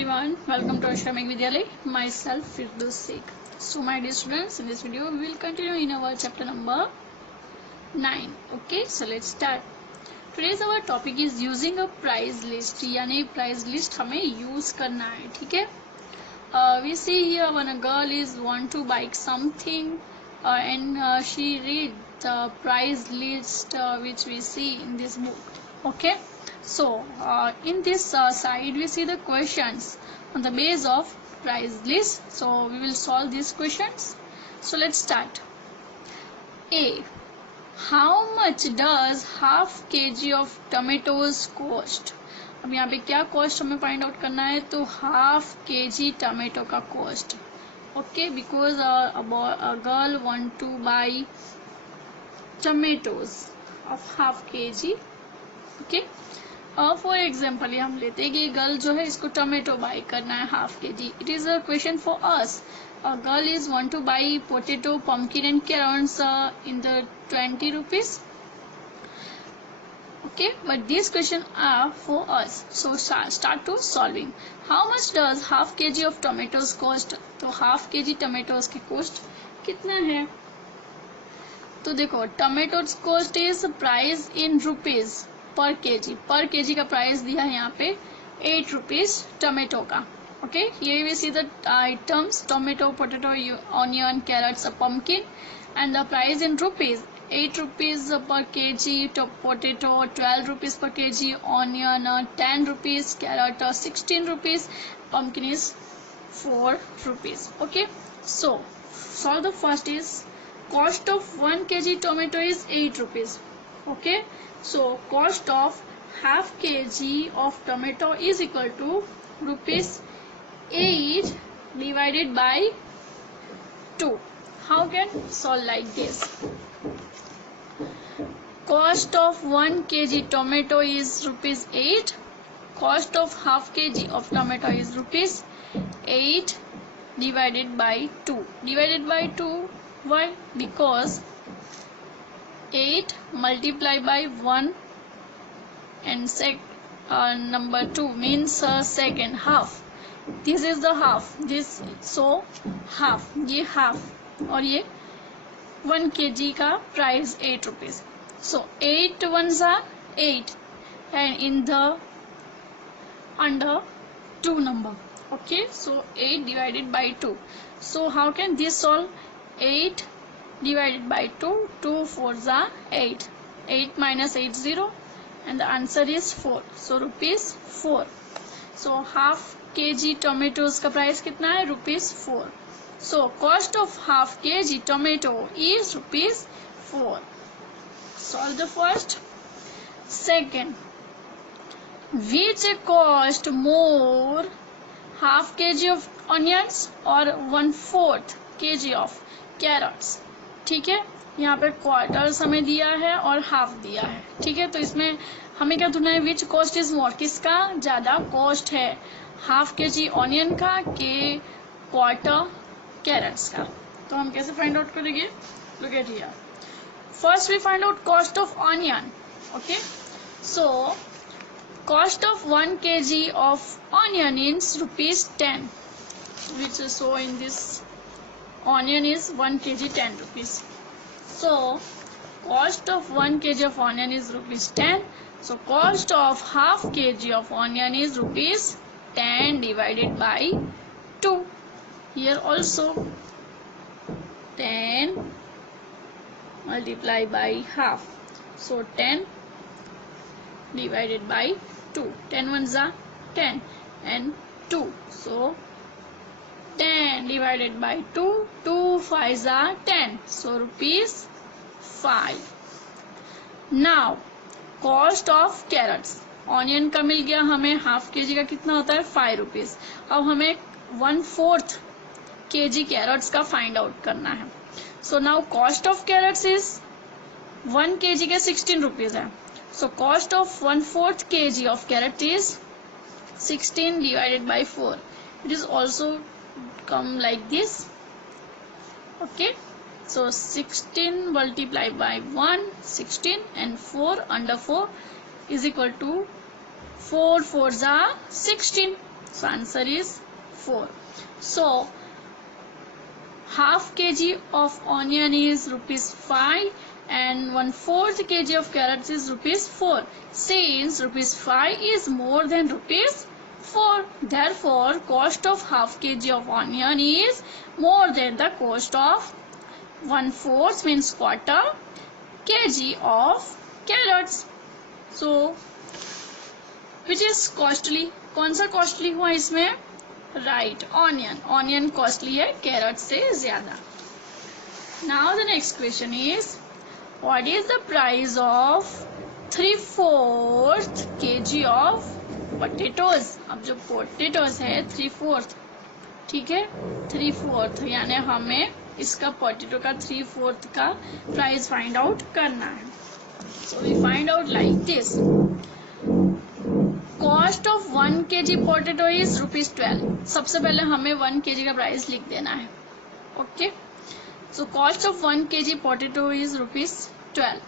everyone, welcome to Ashramik Vidyalay. Myself Firdaus Sheikh. So my dear students, in this video we will continue in our chapter number 9. Okay, so let's start. Today's our topic is using a price list. यानी price list हमें use करना है, ठीक है? We see here when a girl is want to buy something and she read the price list which we see in this book. Okay. So in this side we see the questions on the base of price list. So we will solve these questions. So let's start. A. How much does half kg of tomatoes cost? अब यहाँ पे क्या cost हमें find out करना है, तो half K जी tomato का cost. Okay, because a girl want to by tomatoes of half K ji. Okay, for example हम लेते हैं कि गर्ल जो है इसको टमेटो बाई करना है half K G. It is a question for us. A girl is want to buy potato, pumpkin and carrots in the 20 rupees. Okay, but these questions are for us. So start to solving. How much does half kg of tomatoes cost? तो half kg tomatoes के cost कितना है? तो देखो tomatoes cost is price in rupees per kg. Per kg का price दिया है यहाँ पे 8 rupees tomato का. Okay, here we see the items: tomato, potato, onion, carrots, a pumpkin, and the price in rupees: 8 rupees per kg potato, 12 rupees per kg onion, 10 rupees carrot, 16 rupees pumpkin is 4 rupees. Okay, so solve the first is cost of 1 kg tomato is 8 rupees. Okay, so cost of half kg of tomato is equal to rupees 8 divided by 2. How can solve like this? Cost of 1 kg tomato is rupees 8. Cost of half kg of tomato is rupees 8 divided by 2. Divided by 2. Why? Because 8 multiplied by 1 and number 2 means second half. This is the half. This so half. ये half और ये 1 kg का price 8 rupees. So 8 ones are 8 and in the under 2 number. Okay, so 8 divided by 2. So how can this solve? 8 divided by 2. 2 4s are 8. 8 minus 8 0 and the answer is 4. So rupees 4. So half kg tomatoes का price कितना है? Rupees 4. So cost of half kg tomato is rupees 4. Solve the first. Second, which cost more, half kg of onions or 1/4 kg of carrots? ठीक है, यहाँ पे quarters हमें दिया है और हाफ दिया है. ठीक है, तो इसमें हमें क्या ढूंढना है? विच कॉस्ट इज मोर, किसका ज्यादा कॉस्ट है? हाफ के जी ऑनियन का के क्वार्टर कैरेट्स का. तो हम कैसे फाइंड आउट करेंगे? Look at here. First we find out cost of onion. Okay, so cost of 1 kg of onion is rupees 10, which so in this onion is 1 kg 10 rupees. So cost of 1 kg of onion is rupees 10. So cost of half kg of onion is rupees 10 divided by 2. Here also 10 multiplied by half. So 10 divided by 2. 10 ones are 10 and 2. So 10 divided by 2. 2 5s are 10. So rupees 5. Now cost of carrots. Onion का मिल गया हमें, half K जी का कितना होता है? 5 rupees. अब हमें 1/4 kg carrots का फाइंड आउट करना है. So now cost of carrots is 1 kg के 16 रुपीज है. So cost of 1/4 kg of carrot is 16 divided by 4. It is also come like this. Okay, so 16 multiplied by 1 16 and 4 under 4 is equal to 4 4s are 16. So answer is 4. So half kg of onion is rupees 5 and 1/4 kg of carrots is rupees 4. Since rupees 5 is more than rupees 4, therefore cost of half kg of onion is more than the cost of 1/4 means quarter kg of carrots. So which is costly? कौन सा costly हुआ इसमें? Right, onion costly है carat से ज्यादा. Now the next question is what is the price of 3/4 kg of potatoes. अब जो potatoes है 3/4, ठीक है, 3/4 यानी हमें इसका पोटेटो का 3/4 का प्राइस फाइंड आउट करना है. So we find out like this. Cost of 1 kg potato is rupees 12. सबसे पहले हमें 1 kg का प्राइस लिख देना है. Okay, so cost of 1 kg potato is rupees 12.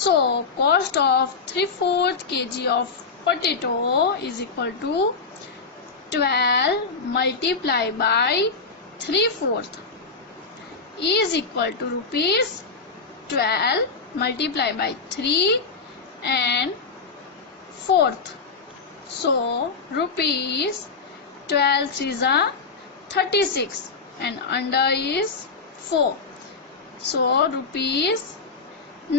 So cost of 3/4 kg of potato is equal to 12 multiply by 3/4 is equal to rupees 12 multiplied by 3 and 4th. So rupees 12 3s are 36 and under is 4. So rupees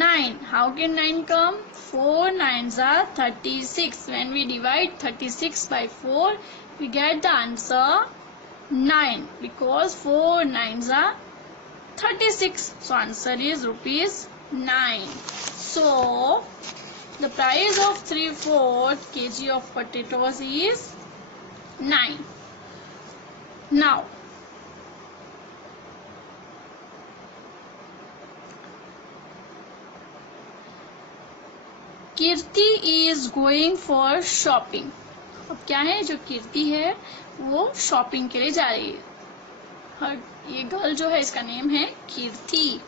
9. How can 9 come? 4 9s are 36. When we divide 36 by 4, we get the answer 9 because 4 9s are 36. So answer is rupees 9. So the price of 3/4 kg of potatoes is 9. Now Kirti is going for shopping. अब क्या है, जो कीर्ति है वो shopping के लिए जा रही है. ये गर्ल जो है इसका नेम है कीर्ति.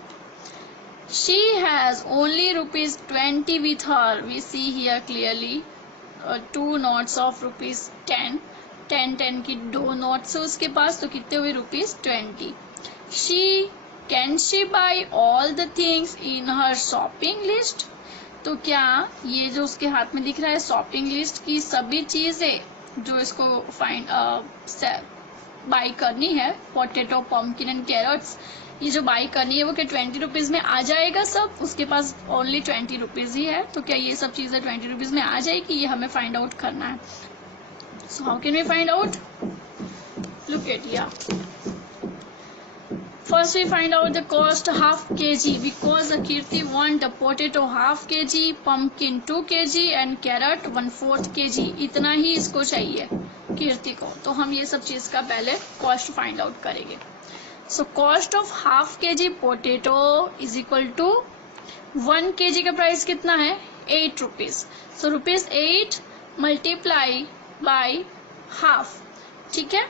She has only rupees 20 with her. We see here clearly 2 notes of rupees 10. 10 की 2 notes है उसके पास, तो कितने हुए rupees 20. Can she buy all the things in her shopping list? तो क्या ये जो उसके हाथ में दिख रहा है शॉपिंग लिस्ट की सभी चीजें जो इसको बाई करनी है, पोटेटो पम्पकिन एंड कैरेट्स, ये जो बाई करनी है वो क्या 20 रुपीज में आ जाएगा सब? उसके पास ओनली 20 रुपीज ही है, तो क्या ये सब चीजें 20 रुपीज में आ जाएगी? ये हमें फाइंड आउट करना है. So how can we find out? Look at here. First we find out the cost half kg because the Kirti want the potato half kg, pumpkin 2 kg and carrot 1/4 kg. इतना ही इसको चाहिए कीर्ति को, तो हम ये सब चीज का पहले कॉस्ट फाइंड आउट करेंगे. So cost of half kg potato is equal to 1 kg का प्राइस कितना है? 8 rupees. So rupees 8 multiply by half, ठीक है.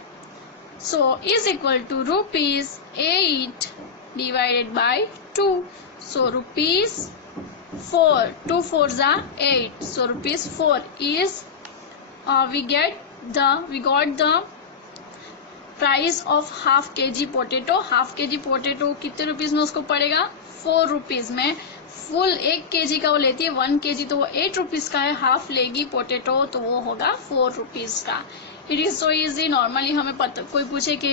So is equal to rupees 8 divided by 2. So rupees 4. 2 4s are 8. So rupees 4 is we got the price of half kg potato. Half kg potato कितने rupees में उसको पड़ेगा? 4 rupees में. Full 1 kg का वो लेती है, 1 kg तो वो 8 रुपीज का है. हाफ लेगी पोटेटो तो वो होगा 4 रुपीज का. It is so easy. Normally हमें पता, कोई पूछे कि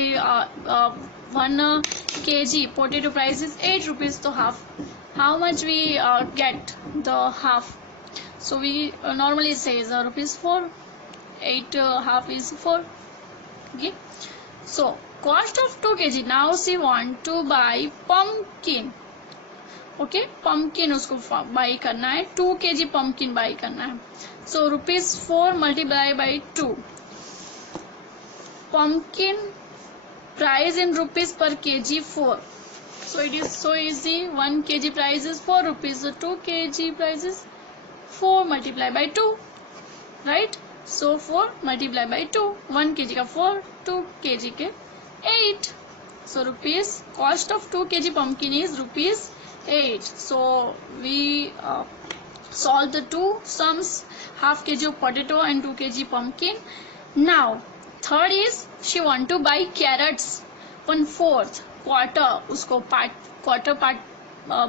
1 kg potato price is 8 rupees, तो how much we get the half? So we normally says rupees 4. 8 half is 4. Okay. So cost of 2 kg. Now she want to buy pumpkin. Okay, pumpkin उसको by करना है. 2 kg pumpkin by करना है. So rupees 4 multiply by 2. Pumpkin price in rupees per kg 4. So it is so easy. 1 kg price is 4 rupees. So 2 kg price is 4 multiplied by 2. Right? So 4 multiplied by 2. 1 kg का 4, 2 kg के 8. So rupees cost of 2 kg pumpkin is rupees 8. So we solve the two sums, half kg of potato and 2 kg pumpkin. Now third is she want to buy carrots 1/4 quarter, उसको quarter part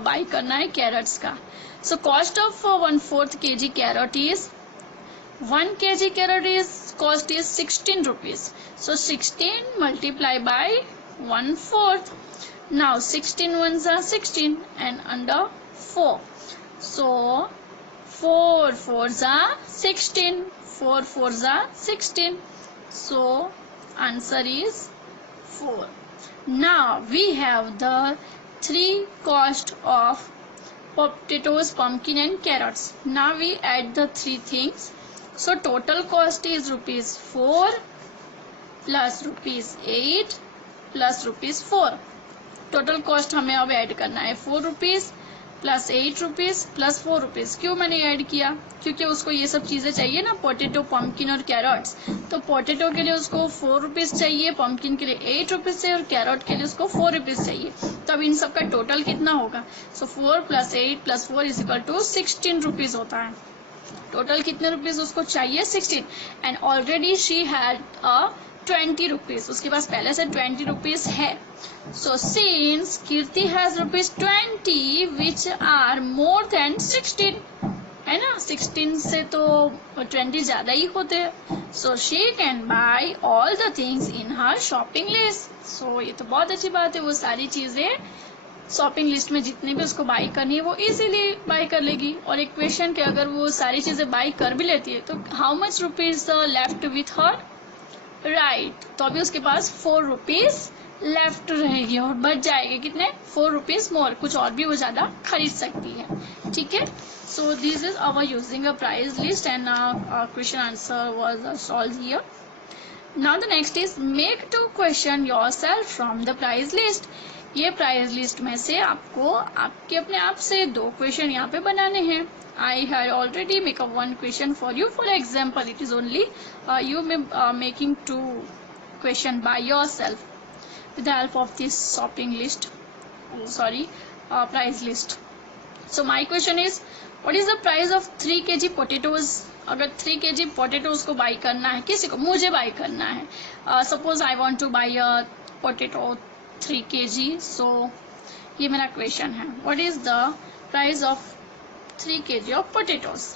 buy करना है carrots का. So cost of 1/4 kg carrot is 1 kg carrot is cost is 16 rupees. So 16 multiply by 1/4. Now 16 ones are 16 and under 4. So 4 fours are 16. 4 fours are 16. So answer is 4. Now we have the three cost of potatoes, pumpkin and carrots. Now we add the three things. So total cost is ₹4 plus ₹8 plus ₹4. Total cost हमें अब add करना है ₹4 plus ₹8 plus ₹4. क्यों मैंने add किया? क्योंकि उसको ये सब चीजें चाहिए ना, पोटैटो, पम्पकिन और कैरेट्स. तो पोटैटो के लिए उसको ₹4 चाहिए, पम्पकिन के लिए ₹8 चाहिए और कैरेट के लिए उसको ₹4 चाहिए. तो अब इन सब का टोटल कितना होगा? सो 4 + 8 + 4 इज इक्वल टू ₹16 होता है. टोटल कितने रुपीज उसको चाहिए? 16. And already she had ₹20. उसके पास पहले से ₹20 है. So since Kirti has ₹20 which are more than 16, है ना, 16 से तो 20 ज्यादा ही होते हैं. So she can buy all the things in her shopping list. So ये तो बहुत अच्छी बात है, वो सारी चीजें शॉपिंग लिस्ट में जितने भी उसको बाई करनी है वो इजीली बाई कर लेगी. और एक क्वेश्चन के अगर वो सारी चीजें बाई कर भी लेती है तो how much rupees left with her, right. तो अभी उसके पास ₹4 लेफ्ट रहेगी और बच जाएगी कितने? ₹4 मोर. कुछ और भी वो ज्यादा खरीद सकती है. ठीक है. So this is our using a price list and question answer was solve here. Now the next is make 2 question yourself from the price list. ये प्राइस लिस्ट में से आपको आपके अपने आप से 2 क्वेश्चन यहाँ पे बनाने हैं. I had already make a 1 question for you. For example it is only you making 2 question by your self with the help of this shopping list, price list. So my question is, what is the price of 3 kg potatoes? अगर 3 kg potatoes को buy करना है, किसी को, मुझे buy करना है. Suppose I want to buy a potato 3 kg. So ये मेरा question है. What is the price of 3 kg of potatoes?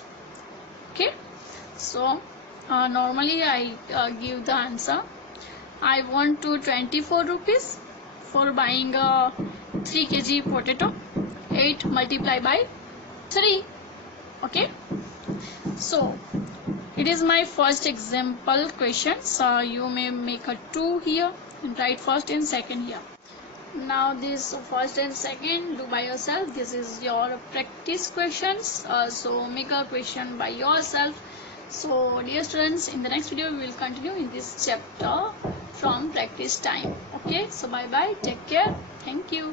Okay. So normally I give the answer. I want to ₹24 for buying a 3 kg potato. 8 multiply by 3. Okay. So it is my first example question. So you may make a 2 here and write first and second here. Now this first and second do by yourself. This is your practice questions. So make a question by yourself. So dear students, in the next video we will continue in this chapter from practice time. Okay, so bye bye, take care, thank you.